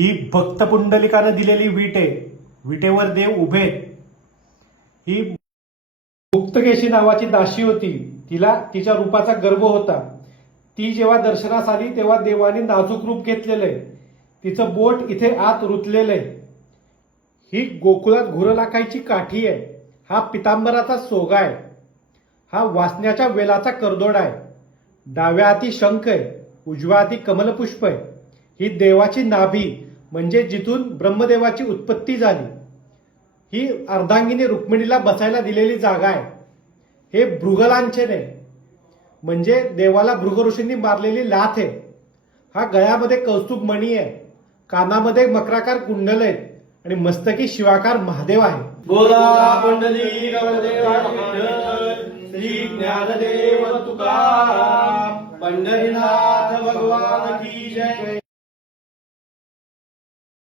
ही भक्त पुंडलिकानं दिलेली वीट आहे. विटेवर देव उभे. ही मुक्तकेशी नावाची दासी होती. तिला तिच्या रूपाचा गर्व होता. ती जेव्हा दर्शनास आली तेव्हा देवाने नाजूक रूप घेतलेलं आहे. तिचं बोट इथे आत रुतलेलं आहे. ही गोकुळात घुरं लाखायची काठी आहे. हा पितांबराचा सोगा आहे. हा वासण्याच्या वेलाचा करदोड आहे. डाव्या हाती शंख आहे, उजव्या हाती कमलपुष्प आहे. ही देवाची नाभी म्हणजे जिथून ब्रह्मदेवाची उत्पत्ती झाली. ही अर्धांगिनी रुक्मिणीला बसायला दिलेली जागा आहे. हे भृगलांछन आहे म्हणजे देवाला भृग ऋषींनी मारलेली लाथ आहे. हा गळ्यामध्ये कौस्तुभ मणी आहे, कानामध्ये मकराकार कुंडल आहेत आणि मस्तकी शिवाकार महादेव आहे. बोला पुंडलिक विठ्ठल श्री ज्ञानदेव तुकाराम पंढरीनाथ भगवान की जय.